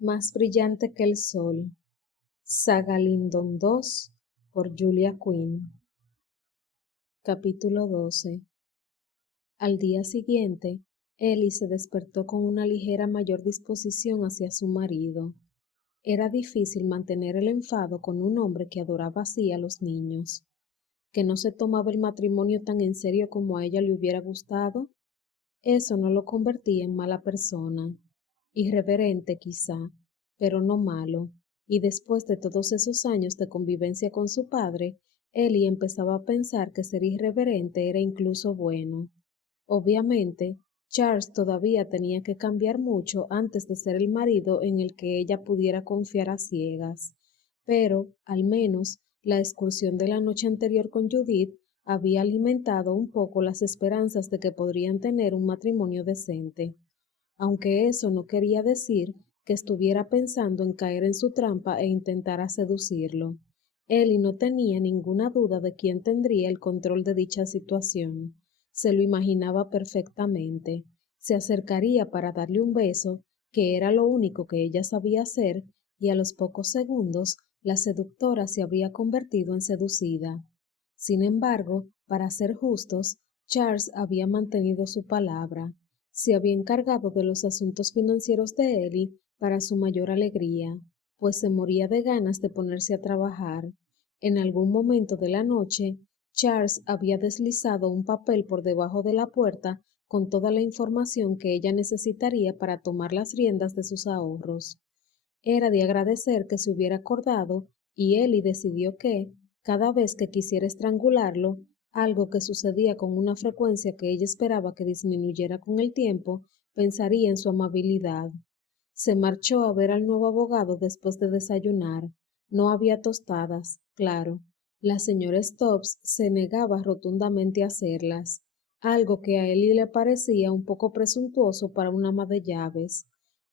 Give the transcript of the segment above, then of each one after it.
Más brillante que el sol. Saga Lyndon II por Julia Quinn. Capítulo 12. Al día siguiente, Ellie se despertó con una ligera mayor disposición hacia su marido. Era difícil mantener el enfado con un hombre que adoraba así a los niños. ¿Que no se tomaba el matrimonio tan en serio como a ella le hubiera gustado? Eso no lo convertía en mala persona. Irreverente quizá, pero no malo, y después de todos esos años de convivencia con su padre, Ellie empezaba a pensar que ser irreverente era incluso bueno. Obviamente, Charles todavía tenía que cambiar mucho antes de ser el marido en el que ella pudiera confiar a ciegas, pero, al menos, la excursión de la noche anterior con Judith había alimentado un poco las esperanzas de que podrían tener un matrimonio decente, aunque eso no quería decir que estuviera pensando en caer en su trampa e intentara seducirlo. Ellie no tenía ninguna duda de quién tendría el control de dicha situación. Se lo imaginaba perfectamente. Se acercaría para darle un beso, que era lo único que ella sabía hacer, y a los pocos segundos la seductora se habría convertido en seducida. Sin embargo, para ser justos, Charles había mantenido su palabra. Se había encargado de los asuntos financieros de Ellie para su mayor alegría, pues se moría de ganas de ponerse a trabajar. En algún momento de la noche, Charles había deslizado un papel por debajo de la puerta con toda la información que ella necesitaría para tomar las riendas de sus ahorros. Era de agradecer que se hubiera acordado, y Ellie decidió que, cada vez que quisiera estrangularlo, algo que sucedía con una frecuencia que ella esperaba que disminuyera con el tiempo, pensaría en su amabilidad. Se marchó a ver al nuevo abogado después de desayunar. No había tostadas, claro. La señora Stubbs se negaba rotundamente a hacerlas, algo que a Ellie le parecía un poco presuntuoso para una ama de llaves.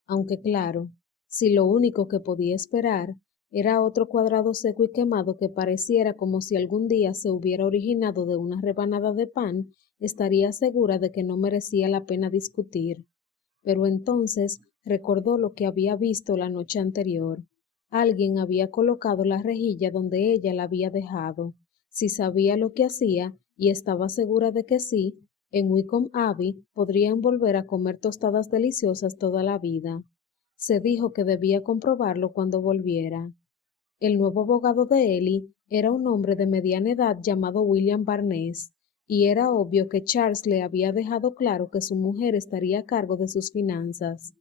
Aunque claro, si lo único que podía esperar era otro cuadrado seco y quemado que pareciera como si algún día se hubiera originado de una rebanada de pan, estaría segura de que no merecía la pena discutir. Pero entonces recordó lo que había visto la noche anterior. Alguien había colocado la rejilla donde ella la había dejado. Si sabía lo que hacía, y estaba segura de que sí, en Wycombe Abbey podrían volver a comer tostadas deliciosas toda la vida. Se dijo que debía comprobarlo cuando volviera. El nuevo abogado de Ellie era un hombre de mediana edad llamado William Barnes, y era obvio que Charles le había dejado claro que su mujer estaría a cargo de sus finanzas.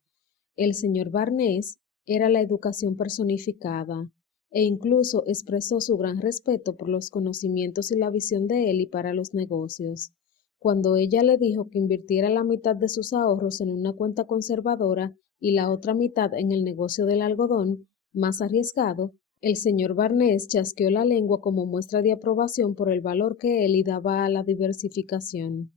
El señor Barnes era la educación personificada, e incluso expresó su gran respeto por los conocimientos y la visión de Ellie para los negocios. Cuando ella le dijo que invirtiera la mitad de sus ahorros en una cuenta conservadora y la otra mitad en el negocio del algodón, más arriesgado, el señor Barnes chasqueó la lengua como muestra de aprobación por el valor que Ellie daba a la diversificación.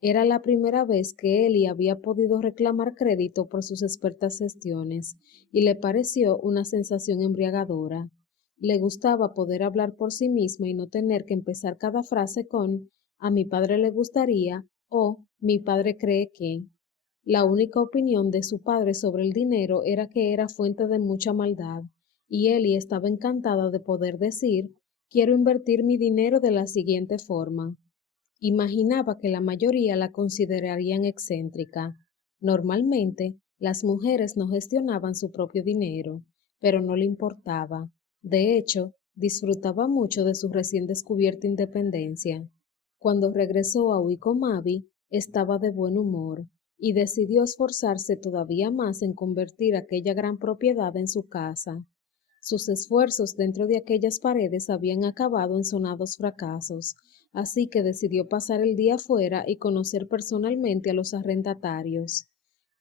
Era la primera vez que Ellie había podido reclamar crédito por sus expertas gestiones, y le pareció una sensación embriagadora. Le gustaba poder hablar por sí misma y no tener que empezar cada frase con «a mi padre le gustaría» o «mi padre cree que». La única opinión de su padre sobre el dinero era que era fuente de mucha maldad, y Ellie estaba encantada de poder decir «quiero invertir mi dinero de la siguiente forma». Imaginaba que la mayoría la considerarían excéntrica. Normalmente, las mujeres no gestionaban su propio dinero, pero no le importaba. De hecho, disfrutaba mucho de su recién descubierta independencia. Cuando regresó a Wycombe Abbey, estaba de buen humor y decidió esforzarse todavía más en convertir aquella gran propiedad en su casa. Sus esfuerzos dentro de aquellas paredes habían acabado en sonados fracasos, así que decidió pasar el día fuera y conocer personalmente a los arrendatarios.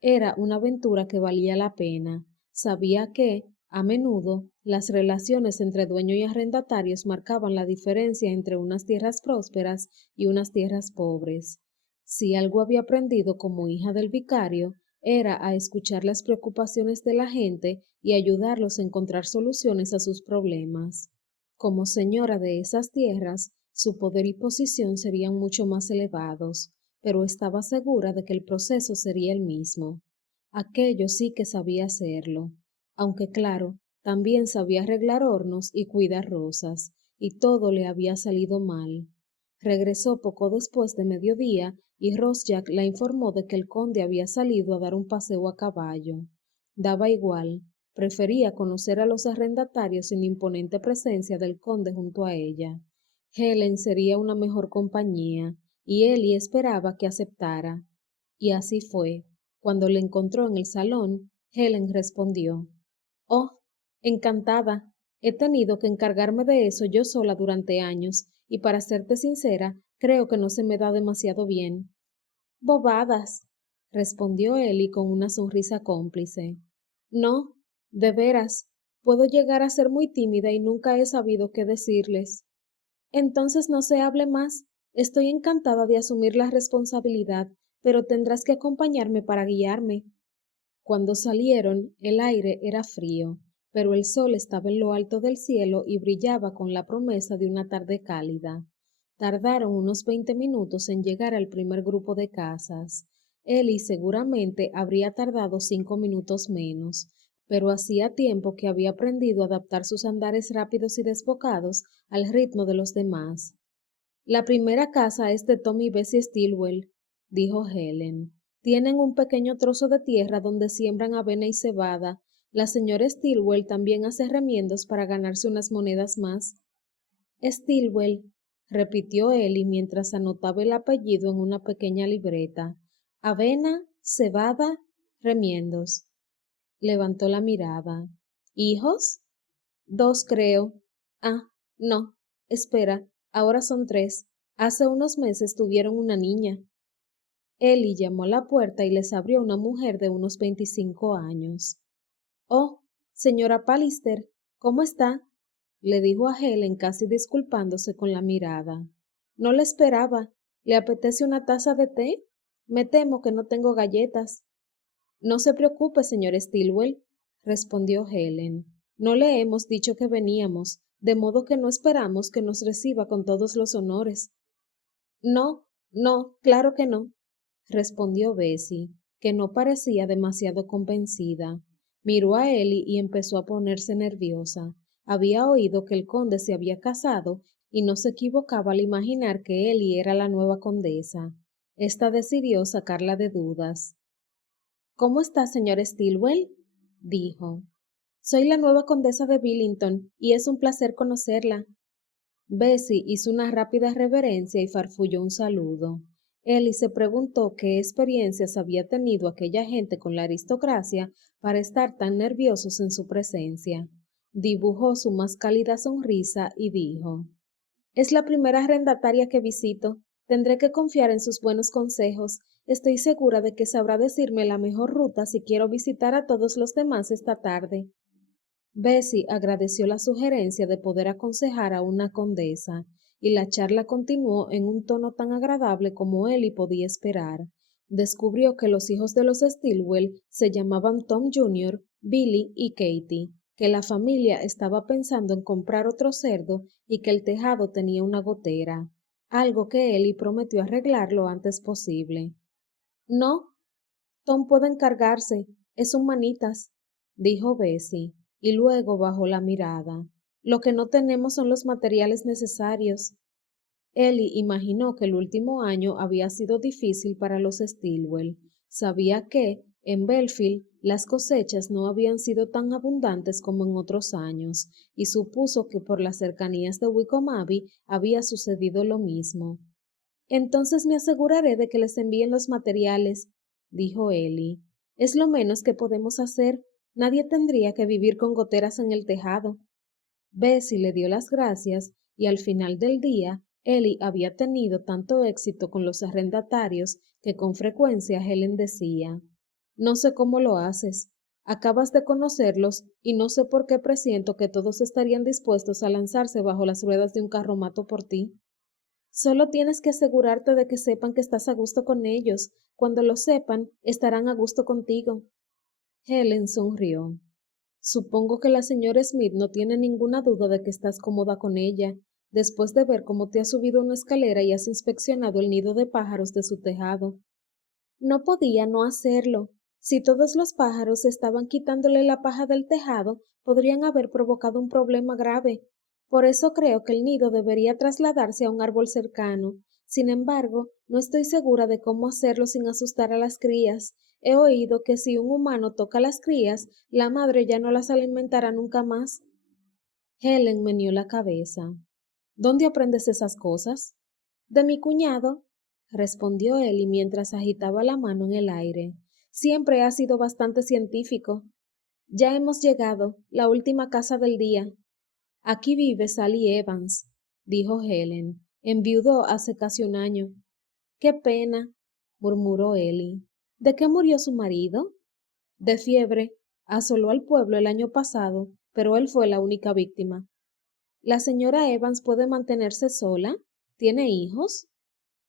Era una aventura que valía la pena. Sabía que, a menudo, las relaciones entre dueño y arrendatarios marcaban la diferencia entre unas tierras prósperas y unas tierras pobres. Si algo había aprendido como hija del vicario, era a escuchar las preocupaciones de la gente y ayudarlos a encontrar soluciones a sus problemas. Como señora de esas tierras, su poder y posición serían mucho más elevados, pero estaba segura de que el proceso sería el mismo. Aquello sí que sabía hacerlo. aunque claro, también sabía arreglar hornos y cuidar rosas, y todo le había salido mal. Regresó poco después de mediodía y Rosjak la informó de que el conde había salido a dar un paseo a caballo. Daba igual, prefería conocer a los arrendatarios sin la imponente presencia del conde junto a ella. Helen sería una mejor compañía, y Ellie esperaba que aceptara. Y así fue. Cuando le encontró en el salón, Helen respondió: «Oh, encantada. He tenido que encargarme de eso yo sola durante años, y para serte sincera, creo que no se me da demasiado bien». «Bobadas», respondió Ellie con una sonrisa cómplice. «No, de veras, puedo llegar a ser muy tímida y nunca he sabido qué decirles». «Entonces no se hable más. Estoy encantada de asumir la responsabilidad, pero tendrás que acompañarme para guiarme». Cuando salieron, el aire era frío, pero el sol estaba en lo alto del cielo y brillaba con la promesa de una tarde cálida. Tardaron unos 20 minutos en llegar al primer grupo de casas. Ellie seguramente habría tardado 5 minutos menos, pero hacía tiempo que había aprendido a adaptar sus andares rápidos y desbocados al ritmo de los demás. «La primera casa es de Tom y Bessie Stilwell», dijo Helen. «Tienen un pequeño trozo de tierra donde siembran avena y cebada. La señora Stilwell también hace remiendos para ganarse unas monedas más». «Stilwell», repitió Ellie mientras anotaba el apellido en una pequeña libreta. «Avena, cebada, remiendos». Levantó la mirada. «¿Hijos?» «2, creo». «Ah, no. Espera, ahora son 3. Hace unos meses tuvieron una niña». Ellie llamó a la puerta y les abrió una mujer de unos 25 años. «Oh, señora Pallister, ¿cómo está?», le dijo a Helen casi disculpándose con la mirada. «No la esperaba. ¿Le apetece una taza de té? Me temo que no tengo galletas». «No se preocupe, señor Stilwell», respondió Helen. «No le hemos dicho que veníamos, de modo que no esperamos que nos reciba con todos los honores». «No, no, claro que no», respondió Bessie, que no parecía demasiado convencida. Miró a Ellie y empezó a ponerse nerviosa. Había oído que el conde se había casado y no se equivocaba al imaginar que Ellie era la nueva condesa. Esta decidió sacarla de dudas. «¿Cómo está, señor Stilwell?», dijo. «Soy la nueva condesa de Billington y es un placer conocerla». Bessie hizo una rápida reverencia y farfulló un saludo. Ellie se preguntó qué experiencias había tenido aquella gente con la aristocracia para estar tan nerviosos en su presencia. Dibujó su más cálida sonrisa y dijo: «Es la primera arrendataria que visito. Tendré que confiar en sus buenos consejos. Estoy segura de que sabrá decirme la mejor ruta si quiero visitar a todos los demás esta tarde». Bessie agradeció la sugerencia de poder aconsejar a una condesa, y la charla continuó en un tono tan agradable como Ellie podía esperar. Descubrió que los hijos de los Stilwell se llamaban Tom Jr., Billy y Katie, que la familia estaba pensando en comprar otro cerdo y que el tejado tenía una gotera, algo que Ellie prometió arreglar lo antes posible. «No, Tom puede encargarse, es un manitas», dijo Bessie, y luego bajó la mirada. «Lo que no tenemos son los materiales necesarios». Ellie imaginó que el último año había sido difícil para los Stilwell. Sabía que, en Belfield, las cosechas no habían sido tan abundantes como en otros años, y supuso que por las cercanías de Wycombe Abbey había sucedido lo mismo. «Entonces me aseguraré de que les envíen los materiales», dijo Ellie. «Es lo menos que podemos hacer. Nadie tendría que vivir con goteras en el tejado». Bessie le dio las gracias y al final del día Ellie había tenido tanto éxito con los arrendatarios que con frecuencia Helen decía: «No sé cómo lo haces. Acabas de conocerlos y no sé por qué presiento que todos estarían dispuestos a lanzarse bajo las ruedas de un carromato por ti. Solo tienes que asegurarte de que sepan que estás a gusto con ellos. Cuando lo sepan, estarán a gusto contigo». Helen sonrió. «Supongo que la señora Smith no tiene ninguna duda de que estás cómoda con ella, después de ver cómo te has subido una escalera y has inspeccionado el nido de pájaros de su tejado». «No podía no hacerlo», Si todos los pájaros estaban quitándole la paja del tejado, podrían haber provocado un problema grave. Por eso creo que el nido debería trasladarse a un árbol cercano. Sin embargo, no estoy segura de cómo hacerlo sin asustar a las crías. He oído que si un humano toca a las crías, la madre ya no las alimentará nunca más. Helen meneó la cabeza. ¿Dónde aprendes esas cosas? De mi cuñado, respondió él y mientras agitaba la mano en el aire. Siempre ha sido bastante científico. Ya hemos llegado, la última casa del día. Aquí vive Sally Evans, dijo Helen. Enviudó hace casi un año. Qué pena, murmuró Ellie. ¿De qué murió su marido? De fiebre. Asoló al pueblo el año pasado, pero él fue la única víctima. ¿La señora Evans puede mantenerse sola? ¿Tiene hijos?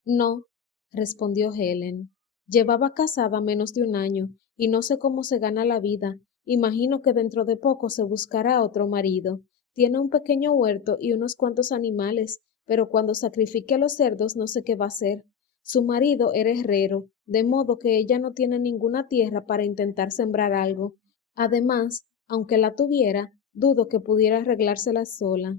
No, respondió Helen. Llevaba casada menos de un año y no sé cómo se gana la vida. Imagino que dentro de poco se buscará otro marido. Tiene un pequeño huerto y unos cuantos animales, pero cuando sacrifique a los cerdos no sé qué va a hacer. Su marido era herrero, de modo que ella no tiene ninguna tierra para intentar sembrar algo. Además, aunque la tuviera, dudo que pudiera arreglársela sola.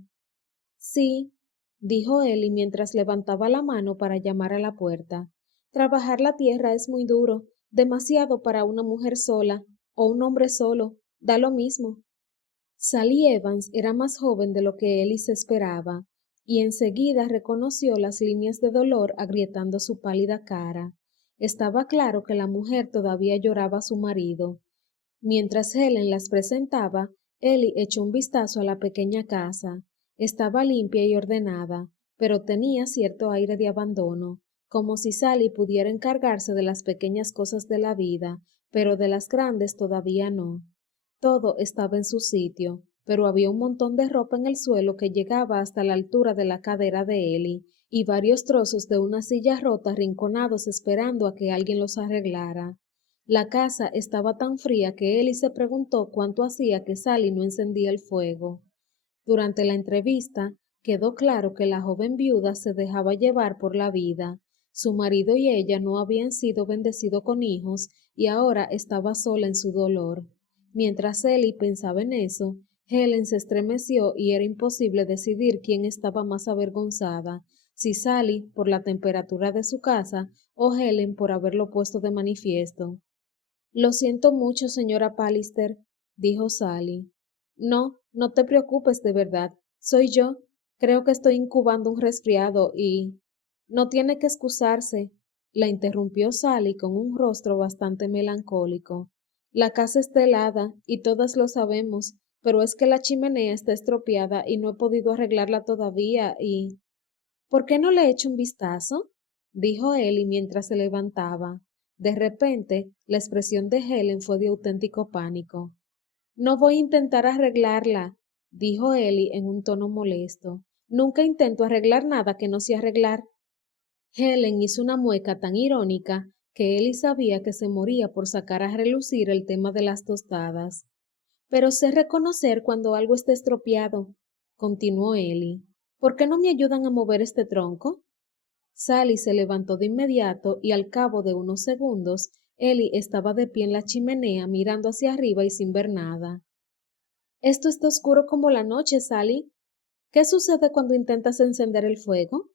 Sí, dijo él y mientras levantaba la mano para llamar a la puerta. Trabajar la tierra es muy duro, demasiado para una mujer sola, o un hombre solo, da lo mismo. Sally Evans era más joven de lo que Ellis esperaba, y enseguida reconoció las líneas de dolor agrietando su pálida cara. Estaba claro que la mujer todavía lloraba a su marido. Mientras Helen las presentaba, Ellie echó un vistazo a la pequeña casa. Estaba limpia y ordenada, pero tenía cierto aire de abandono, como si Sally pudiera encargarse de las pequeñas cosas de la vida, pero de las grandes todavía no. Todo estaba en su sitio, pero había un montón de ropa en el suelo que llegaba hasta la altura de la cadera de Ellie, y varios trozos de una silla rota arrinconados esperando a que alguien los arreglara. La casa estaba tan fría que Ellie se preguntó cuánto hacía que Sally no encendía el fuego. Durante la entrevista, quedó claro que la joven viuda se dejaba llevar por la vida. Su marido y ella no habían sido bendecidos con hijos y ahora estaba sola en su dolor. Mientras Ellie pensaba en eso, Helen se estremeció y era imposible decidir quién estaba más avergonzada, si Sally por la temperatura de su casa o Helen por haberlo puesto de manifiesto. Lo siento mucho, señora Pallister, dijo Sally. No, no te preocupes de verdad. Soy yo. Creo que estoy incubando un resfriado y... No tiene que excusarse, la interrumpió Sally con un rostro bastante melancólico. La casa está helada y todas lo sabemos, pero es que la chimenea está estropeada y no he podido arreglarla todavía y... ¿Por qué no le echo un vistazo? Dijo Ellie mientras se levantaba. De repente, la expresión de Helen fue de auténtico pánico. No voy a intentar arreglarla, dijo Ellie en un tono molesto. Nunca intento arreglar nada que no sea arreglar. Helen hizo una mueca tan irónica que Ellie sabía que se moría por sacar a relucir el tema de las tostadas. Pero sé reconocer cuando algo está estropeado, continuó Ellie. ¿Por qué no me ayudan a mover este tronco? Sally se levantó de inmediato y al cabo de unos segundos, Ellie estaba de pie en la chimenea mirando hacia arriba y sin ver nada. Esto está oscuro como la noche, Sally. ¿Qué sucede cuando intentas encender el fuego?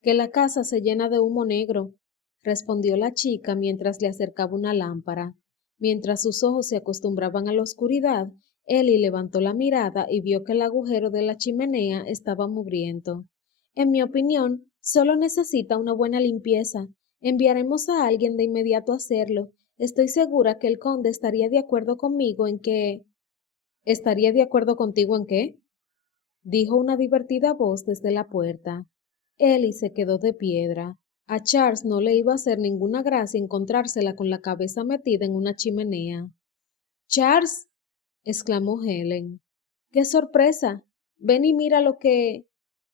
Que la casa se llena de humo negro, respondió la chica mientras le acercaba una lámpara. Mientras sus ojos se acostumbraban a la oscuridad, Ellie levantó la mirada y vio que el agujero de la chimenea estaba mugriento. En mi opinión, solo necesita una buena limpieza. Enviaremos a alguien de inmediato a hacerlo. Estoy segura que el conde estaría de acuerdo conmigo en que... ¿Estaría de acuerdo contigo en qué? Dijo una divertida voz desde la puerta. Ellie se quedó de piedra. A Charles no le iba a hacer ninguna gracia encontrársela con la cabeza metida en una chimenea. Charles, exclamó Helen. ¡Qué sorpresa! Ven y mira lo que...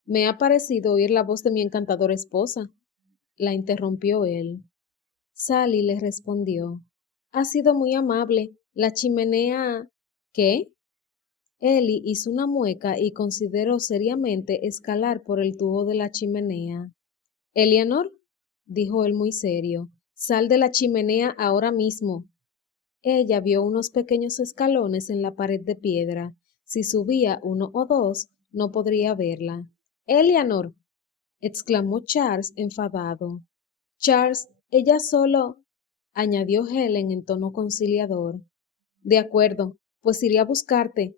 Me ha parecido oír la voz de mi encantadora esposa, la interrumpió él. Sally le respondió. Ha sido muy amable. La chimenea... ¿Qué? Ellie hizo una mueca y consideró seriamente escalar por el tubo de la chimenea. Eleanor, dijo él muy serio, sal de la chimenea ahora mismo. Ella vio unos pequeños escalones en la pared de piedra. Si subía uno o dos, no podría verla. —Eleanor —exclamó Charles enfadado. —Charles, ella solo —añadió Helen en tono conciliador. —De acuerdo, pues iré a buscarte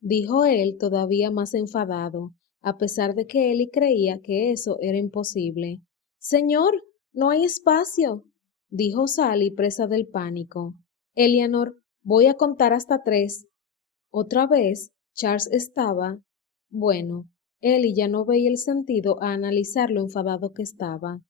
—dijo él todavía más enfadado, a pesar de que Ellie creía que eso era imposible. —Señor, no hay espacio —dijo Sally, presa del pánico. —Eleanor, voy a contar hasta 3. Otra vez, Charles estaba... Bueno, Ellie ya no veía el sentido a analizar lo enfadado que estaba.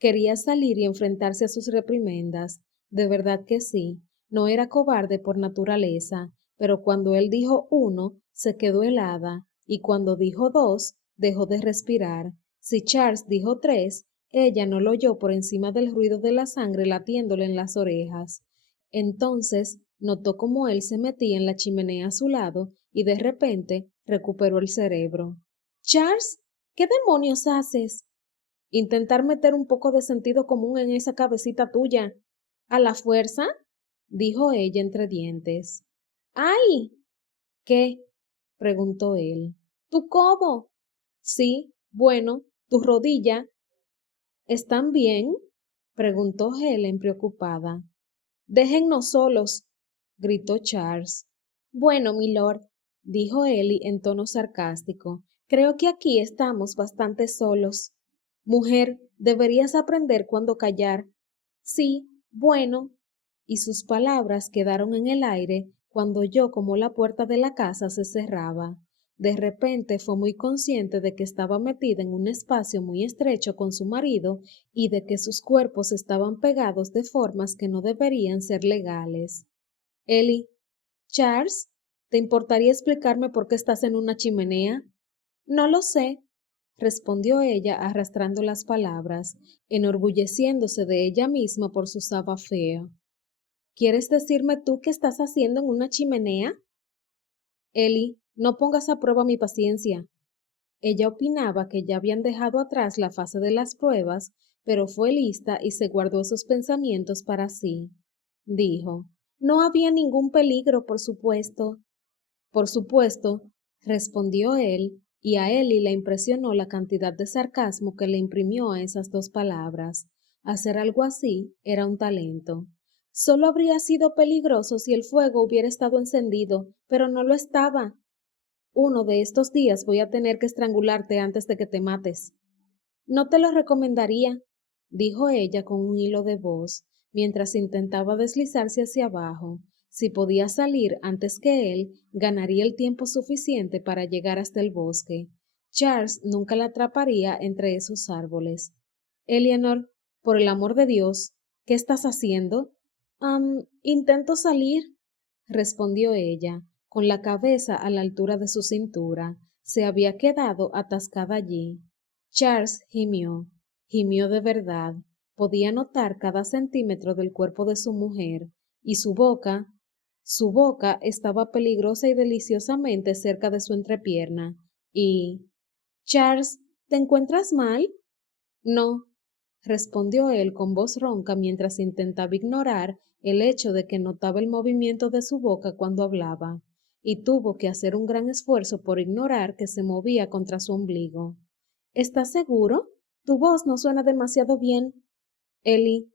Quería salir y enfrentarse a sus reprimendas. De verdad que sí. No era cobarde por naturaleza, pero cuando él dijo 1, se quedó helada, y cuando dijo 2, dejó de respirar. Si Charles dijo 3, ella no lo oyó por encima del ruido de la sangre latiéndole en las orejas. Entonces notó cómo él se metía en la chimenea a su lado y de repente recuperó el cerebro. —Charles, ¿qué demonios haces? —Intentar meter un poco de sentido común en esa cabecita tuya. —¿A la fuerza? —dijo ella entre dientes. —¡Ay! —¿Qué? —preguntó él. —Tu codo. —Sí, bueno, tu rodilla. —¿Están bien? —preguntó Helen preocupada. —Déjennos solos —gritó Charles. —Bueno, milord —dijo Ellie en tono sarcástico—, creo que aquí estamos bastante solos. Mujer, deberías aprender cuándo callar. Sí, bueno. Y sus palabras quedaron en el aire cuando oyó como la puerta de la casa se cerraba. De repente fue muy consciente de que estaba metida en un espacio muy estrecho con su marido y de que sus cuerpos estaban pegados de formas que no deberían ser legales. Ellie, Charles, ¿te importaría explicarme por qué estás en una chimenea? No lo sé, respondió ella arrastrando las palabras, enorgulleciéndose de ella misma por su saba feo. ¿Quieres decirme tú qué estás haciendo en una chimenea? Ellie, no pongas a prueba mi paciencia. Ella opinaba que ya habían dejado atrás la fase de las pruebas, pero fue lista y se guardó esos pensamientos para sí. Dijo, no había ningún peligro, por supuesto. Por supuesto, respondió él, y a Ellie le impresionó la cantidad de sarcasmo que le imprimió a esas 2 palabras. Hacer algo así era un talento. Solo habría sido peligroso si el fuego hubiera estado encendido, pero no lo estaba. Uno de estos días voy a tener que estrangularte antes de que te mates. No te lo recomendaría, dijo ella con un hilo de voz, mientras intentaba deslizarse hacia abajo. Si podía salir antes que él, ganaría el tiempo suficiente para llegar hasta el bosque. Charles nunca la atraparía entre esos árboles. Eleanor, por el amor de Dios, ¿qué estás haciendo? Intento salir, respondió ella, con la cabeza a la altura de su cintura. Se había quedado atascada allí. Charles gimió de verdad. Podía notar cada centímetro del cuerpo de su mujer, y su boca estaba peligrosa y deliciosamente cerca de su entrepierna. Y... Charles, ¿te encuentras mal? No, respondió él con voz ronca mientras intentaba ignorar el hecho de que notaba el movimiento de su boca cuando hablaba, y tuvo que hacer un gran esfuerzo por ignorar que se movía contra su ombligo. ¿Estás seguro? Tu voz no suena demasiado bien. Ellie,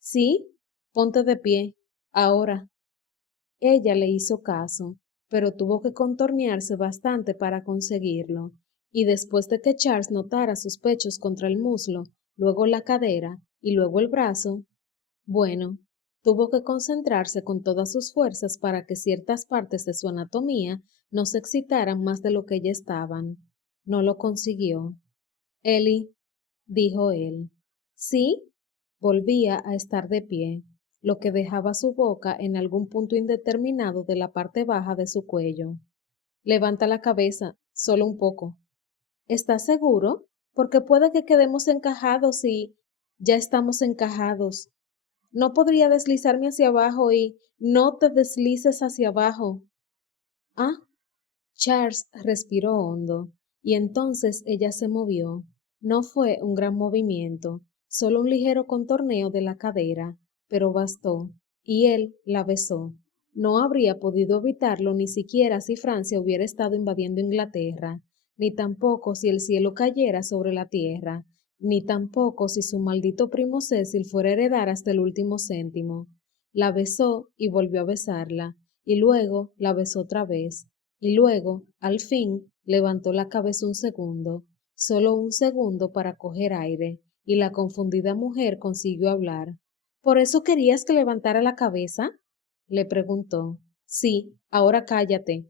¿sí? Ponte de pie. Ahora. Ella le hizo caso, pero tuvo que contornearse bastante para conseguirlo, y después de que Charles notara sus pechos contra el muslo, luego la cadera y luego el brazo, bueno, tuvo que concentrarse con todas sus fuerzas para que ciertas partes de su anatomía no se excitaran más de lo que ya estaban. No lo consiguió. Ellie, dijo él. ¿Sí? Volvía a estar de pie, lo que dejaba su boca en algún punto indeterminado de la parte baja de su cuello. Levanta la cabeza, solo un poco. ¿Estás seguro? Porque puede que quedemos encajados y... Ya estamos encajados. No podría deslizarme hacia abajo y... No te deslices hacia abajo. Ah, Charles respiró hondo, y entonces ella se movió. No fue un gran movimiento, solo un ligero contorneo de la cadera, pero bastó. y él la besó. No habría podido evitarlo ni siquiera si Francia hubiera estado invadiendo Inglaterra, ni tampoco si el cielo cayera sobre la tierra, ni tampoco si su maldito primo Cecil fuera a heredar hasta el último céntimo. La besó y volvió a besarla, y luego la besó otra vez, y luego, al fin, levantó la cabeza un segundo, solo un segundo para coger aire, y la confundida mujer consiguió hablar. ¿Por eso querías que levantara la cabeza? Le preguntó. Sí, ahora cállate.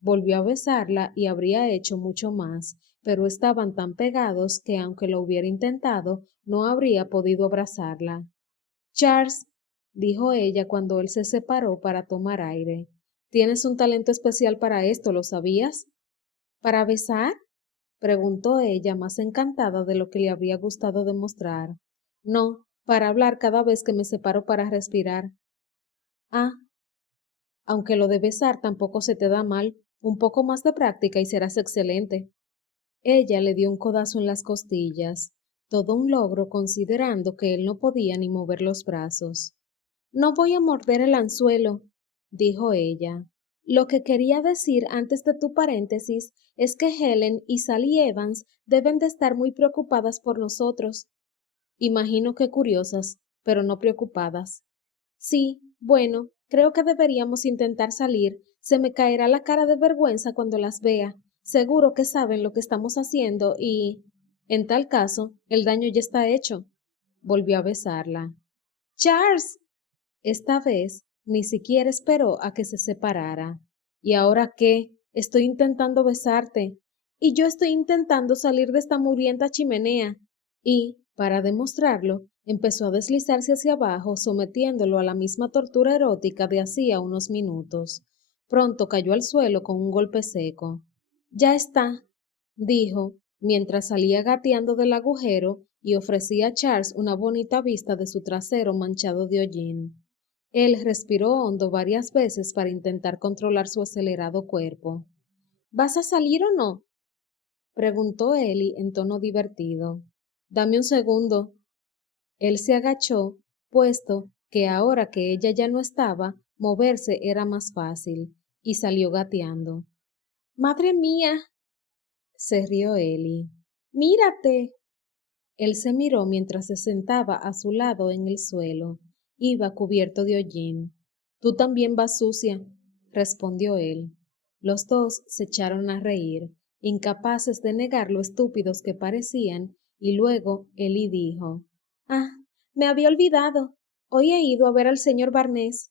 Volvió a besarla y habría hecho mucho más, pero estaban tan pegados que aunque lo hubiera intentado, no habría podido abrazarla. Charles, dijo ella cuando él se separó para tomar aire, tienes un talento especial para esto, ¿lo sabías? ¿Para besar? Preguntó ella, más encantada de lo que le habría gustado demostrar. No, para hablar cada vez que me separo para respirar. Ah, aunque lo de besar tampoco se te da mal, un poco más de práctica y serás excelente. Ella le dio un codazo en las costillas, todo un logro considerando que él no podía ni mover los brazos. No voy a morder el anzuelo, dijo ella. Lo que quería decir antes de tu paréntesis es que Helen y Sally Evans deben de estar muy preocupadas por nosotros. Imagino que curiosas, pero no preocupadas. Sí, bueno, creo que deberíamos intentar salir. Se me caerá la cara de vergüenza cuando las vea. Seguro que saben lo que estamos haciendo y... En tal caso, el daño ya está hecho. Volvió a besarla. Charles. Esta vez ni siquiera esperó a que se separara. ¿Y ahora qué? Estoy intentando besarte. Y yo estoy intentando salir de esta mugrienta chimenea. Y, para demostrarlo, empezó a deslizarse hacia abajo, sometiéndolo a la misma tortura erótica de hacía unos minutos. Pronto cayó al suelo con un golpe seco. Ya está, dijo, mientras salía gateando del agujero y ofrecía a Charles una bonita vista de su trasero manchado de hollín. Él respiró hondo varias veces para intentar controlar su acelerado cuerpo. ¿Vas a salir o no? Preguntó Ellie en tono divertido. Dame un segundo. Él se agachó, puesto que ahora que ella ya no estaba, moverse era más fácil, y salió gateando. ¡Madre mía! Se rió Ellie. ¡Mírate! Él se miró mientras se sentaba a su lado en el suelo. Iba cubierto de hollín. Tú también vas sucia, respondió él. Los dos se echaron a reír, incapaces de negar lo estúpidos que parecían, y luego Ellie dijo, Ah, me había olvidado. Hoy he ido a ver al señor Barnés.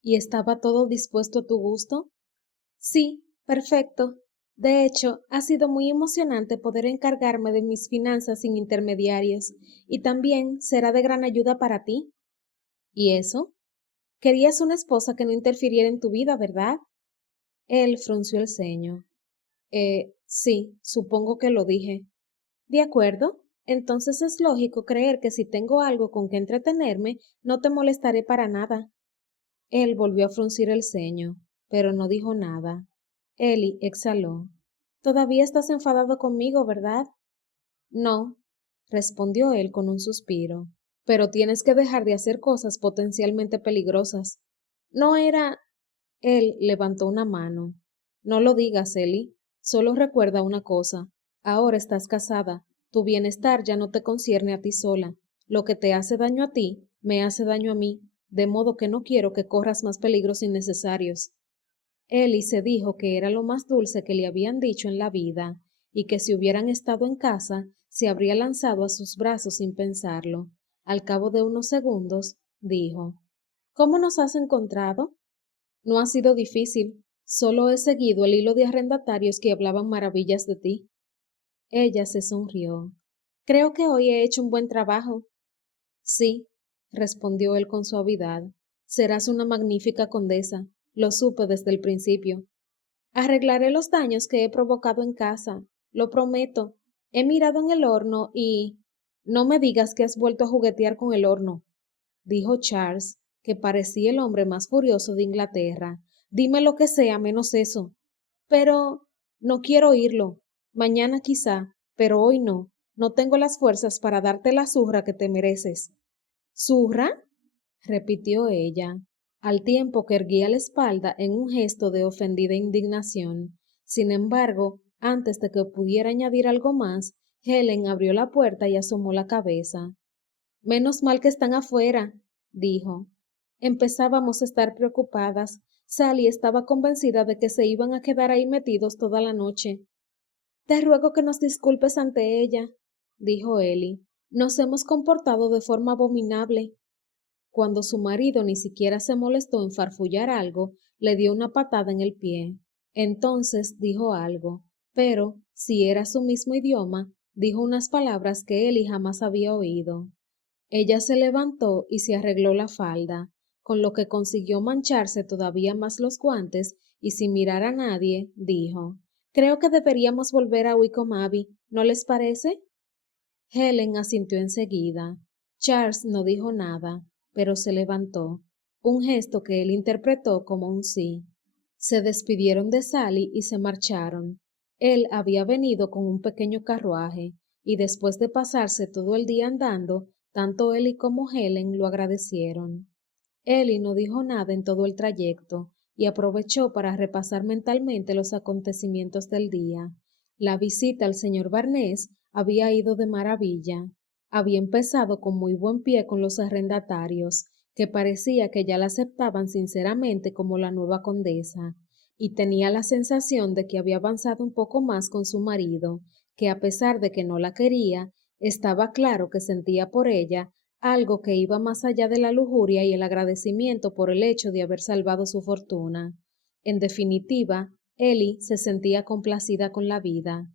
¿Y estaba todo dispuesto a tu gusto? Sí, perfecto. De hecho, ha sido muy emocionante poder encargarme de mis finanzas sin intermediarios, y también será de gran ayuda para ti. ¿Y eso? Querías una esposa que no interfiriera en tu vida, ¿verdad? Él frunció el ceño. Sí, supongo que lo dije. De acuerdo. Entonces es lógico creer que si tengo algo con que entretenerme, no te molestaré para nada. Él volvió a fruncir el ceño, pero no dijo nada. Ellie exhaló. Todavía estás enfadado conmigo, ¿verdad? No, respondió él con un suspiro. Pero tienes que dejar de hacer cosas potencialmente peligrosas. No era... Él levantó una mano. No lo digas, Ellie. Solo recuerda una cosa. Ahora estás casada. Tu bienestar ya no te concierne a ti sola. Lo que te hace daño a ti, me hace daño a mí, de modo que no quiero que corras más peligros innecesarios. Ellie se dijo que era lo más dulce que le habían dicho en la vida, y que si hubieran estado en casa, se habría lanzado a sus brazos sin pensarlo. Al cabo de unos segundos, dijo, ¿Cómo nos has encontrado? No ha sido difícil, solo he seguido el hilo de arrendatarios que hablaban maravillas de ti. Ella se sonrió. Creo que hoy he hecho un buen trabajo. Sí, respondió él con suavidad. Serás una magnífica condesa. Lo supe desde el principio. Arreglaré los daños que he provocado en casa. Lo prometo. He mirado en el horno y... No me digas que has vuelto a juguetear con el horno, dijo Charles, que parecía el hombre más furioso de Inglaterra. Dime lo que sea menos eso. Pero no quiero oírlo. Mañana quizá, pero hoy no. No tengo las fuerzas para darte la zurra que te mereces. ¿Zurra? repitió ella, al tiempo que erguía la espalda en un gesto de ofendida indignación. Sin embargo, antes de que pudiera añadir algo más, Helen abrió la puerta y asomó la cabeza. Menos mal que están afuera, dijo. Empezábamos a estar preocupadas. Sally estaba convencida de que se iban a quedar ahí metidos toda la noche. Te ruego que nos disculpes ante ella, dijo Ellie. Nos hemos comportado de forma abominable. Cuando su marido ni siquiera se molestó en farfullar algo, le dio una patada en el pie. Entonces dijo algo, pero, si era su mismo idioma, dijo unas palabras que Ellie jamás había oído. Ella se levantó y se arregló la falda, con lo que consiguió mancharse todavía más los guantes y sin mirar a nadie, dijo, Creo que deberíamos volver a Wickham Abbey, ¿no les parece? Helen asintió enseguida. Charles no dijo nada, pero se levantó, un gesto que él interpretó como un sí. Se despidieron de Sally y se marcharon. Él había venido con un pequeño carruaje, y después de pasarse todo el día andando, tanto Ellie como Helen lo agradecieron. Ellie no dijo nada en todo el trayecto, y aprovechó para repasar mentalmente los acontecimientos del día. La visita al señor Barnes había ido de maravilla. Había empezado con muy buen pie con los arrendatarios, que parecía que ya la aceptaban sinceramente como la nueva condesa, y tenía la sensación de que había avanzado un poco más con su marido, que a pesar de que no la quería, estaba claro que sentía por ella algo que iba más allá de la lujuria y el agradecimiento por el hecho de haber salvado su fortuna. En definitiva, Ellie se sentía complacida con la vida.